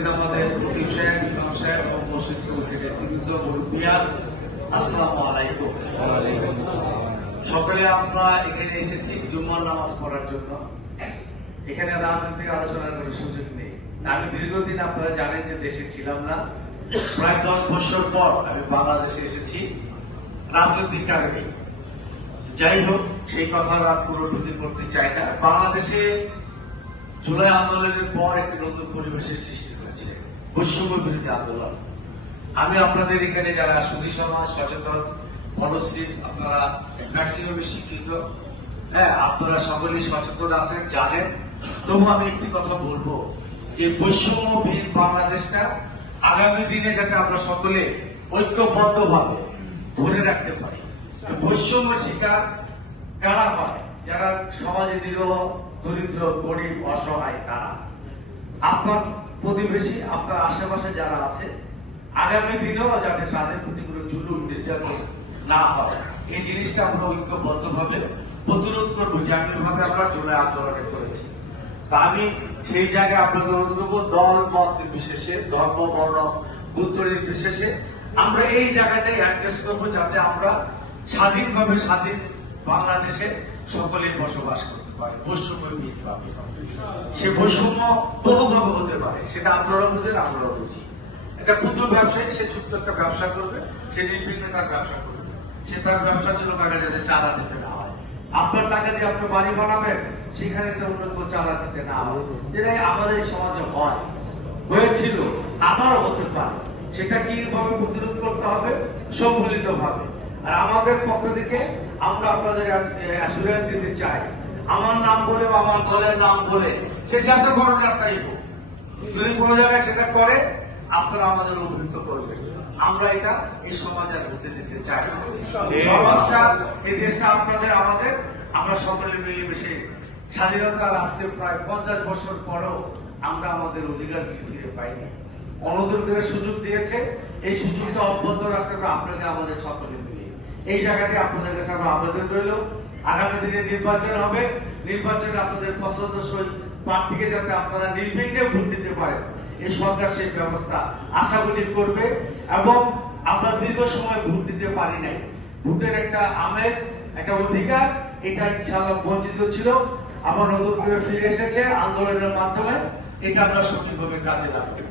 উপস্থিত আমাদের খতিব সাহেব, ইমাম সাহেব এবং মসজিদ কমিটির নেতৃবৃন্দ, মুরব্বিয়ান, আসসালামু আলাইকুম। সকালে আমরা এখানে এসেছি জুম্মার নামাজ পড়ার জন্য। এখানে রাজনৈতিক আলোচনা করার সুযোগ নেই। আমি দীর্ঘদিন, আপনারা জানেন যে দেশে ছিলাম না, প্রায় 10 বছর পর আমি বাংলাদেশে এসেছি রাজনৈতিক কারণে। যাই হোক, সেই কথা আর পুনরাবৃত্তি করতে চাই না। বাংলাদেশে জুলাই আন্দোলনের পর একটি নতুন পরিবেশের সৃষ্টি হয়েছে, বৈষম্য বিরোধী আন্দোলন। আমি আপনাদের এখানে যারা সুধী সমাজ, সচেতন, ফলশ্রী, আপনারা ম্যাক্সিমামে শিক্ষিত, হ্যাঁ, আপনারা সকলেই সচেতন আছেন, জানেন। তবু আমি একটি কথা বলবো যে বৈষম্যহীন বাংলাদেশটা আগামী দিনে যাতে আমরা সকলে ঐক্যবদ্ধভাবে ধরে রাখতে পারি। বৈষম্য শিকার কারা হয়? যারা সমাজে নিরহ, দরিদ্র, গরিব, অসহায়, তারা। আপনার প্রতিবেশী, আপনার আশেপাশে যারা আছে, আগামী দিনেও যাতে তাদের প্রতি কোনো জুলুম, নির্যাতন না হয়, এই জিনিসটা আমরা ঐক্যবদ্ধভাবে প্রতিরোধ করবো, যেমনভাবে আমরা জুলাই আন্দোলনে করেছি। তা আমি সেই জায়গায় আপনাদের অনুরোধ করবো, দল মত বিশেষে, ধর্ম, বর্ণ, গোত্র বিশেষে আমরা এই জায়গাটাই অ্যাডজাস্ট করবো, যাতে আমরা স্বাধীনভাবে স্বাধীন বাংলাদেশে সকলে বসবাস করতে পারে, বৈষম্যহীনভাবে। সে বৈষম্য বহুভাবে হতে পারে, সেটা আপনারা বুঝেন, আমরাও বুঝি। একটা ক্ষুদ্র ব্যবসায়ী, সে ছোট্ট একটা ব্যবসা করবে, সে নির্বিঘ্নে তার ব্যবসা করবে। সে তার ব্যবসা ছিল টাকা যাতে চাঁদা দিতে না হয়। আপনার টাকা দিয়ে আপনি বাড়ি বানাবেন, সেখানে অন্য কেউ চাঁদা দিতে না হয়। যেটা আমাদের সমাজে হয়, হয়েছিল, আবারও হতে পারে। সেটা কিভাবে প্রতিরোধ করতে হবে? সম্মিলিত ভাবে। আর আমাদের পক্ষ থেকে আমরা আপনাদের অ্যাসুরেন্স দিতে চাই, আমার নাম বলে, আমার দলের নাম বলে সে যাতে বড় নেতাই হোক, যদি কোনো জায়গায় সেটা করে, আপনারা আমাদের অভিযুক্ত করবেন। আমরা এটা এই সমাজে হতে দিতে চাই। সমাজটা, এই দেশটা আপনাদের, আমাদের, আমরা সকলে মিলেমিশে স্বাধীনতার আজকে প্রায় 50 বছর পরেও আমরা আমাদের অধিকার ফিরে পাইনি। অনধিকারের সুযোগ দিয়েছে, এই সুযোগটা অব্যাহত রাখতে হবে আপনাকে আমাদের সকলে মিলে। এই জায়গাটি আপনাদের কাছে আমরা আবেদন রইল, আগামী দিনে নির্বাচন হবে, নির্বাচনে আপনাদের পছন্দসই প্রার্থীকে যাতে আপনারা নির্বিঘ্নে ভোট দিতে পারেন, এই সরকার সেই ব্যবস্থা আশা করি করবে। এবং আমরা দীর্ঘ সময় ভোট দিতে পারি নাই, ভোটের একটা আমেজ, একটা অধিকার, এটা ইনশাআল্লাহ বঞ্চিত ছিল। আবার নতুন করে ফিরে এসেছে আন্দোলনের মাধ্যমে, এটা আমরা সঠিকভাবে কাজে লাগবে।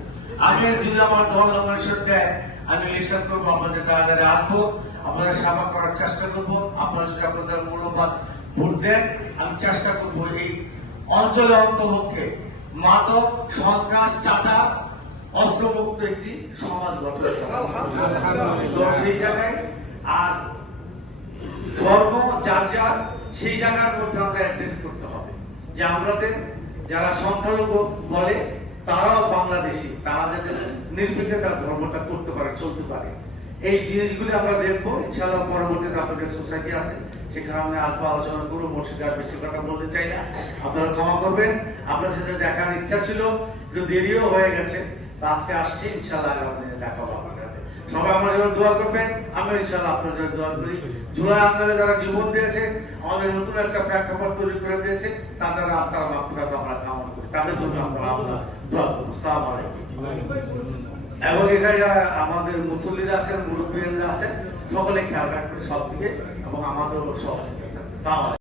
আমি যদি আমার দল নমিনেশন দেয়, আমি ইলেকশন করবো, আপনাদের দ্বারে আসবো, আপনাদের সেবা করার চেষ্টা করবো। আপনারা যদি আপনাদের মূল্যবান ভোট দেন, আমি চেষ্টা করবো এই অঞ্চলে অন্তর্পক্ষে মাদক, সন্ত্রাস, চাঁদা, অস্ত্রমুক্ত একটি সমাজ গঠন তো সেই জায়গায়। আর ধর্ম যার যার, সেই জায়গার মধ্যে আমরা অ্যাড্রেস করতে হবে যে আমাদের যারা সংখ্যালঘু বলে, তারাও বাংলাদেশি, তারা যাতে নির্বিঘ্নে তার ধর্মটা করতে পারে, চলতে পারে। এই জিনিসগুলি আমরা দেখবো ইনশাআল্লাহ। পরবর্তীতে আপনাদের সোসাইটি আছে, সেখানে আমরা আসবো, আলোচনা করবো। মসজিদে আর বেশি কথা বলতে চাই না, আপনারা ক্ষমা করবেন। আপনার সাথে দেখার ইচ্ছা ছিল, একটু দেরিও হয়ে গেছে, আজকে আসছি। ইনশাআল্লাহ আগামী দিনে দেখা হবে আপনাদের সাথে। সবাই আমার জন্য দোয়া করবেন, আমি ইনশাআল্লাহ আপনাদের জন্য দোয়া করি। জুলাই আন্দোলনে যারা জীবন দিয়েছে, আমাদের নতুন একটা প্রেক্ষাপট তৈরি করে দিয়েছে, তাদের আপনারা মাফিরাত আমরা কামনা করি, তাদের জন্য আমরা দোয়া করবো। আসসালামু আলাইকুম। এবং এখানে যারা আমাদের মুসল্লিরা আছেন, মুরব্বীরা আছেন, সকলে খেয়াল রাখবেন সব দিকে, এবং আমাদের সহযোগিতা।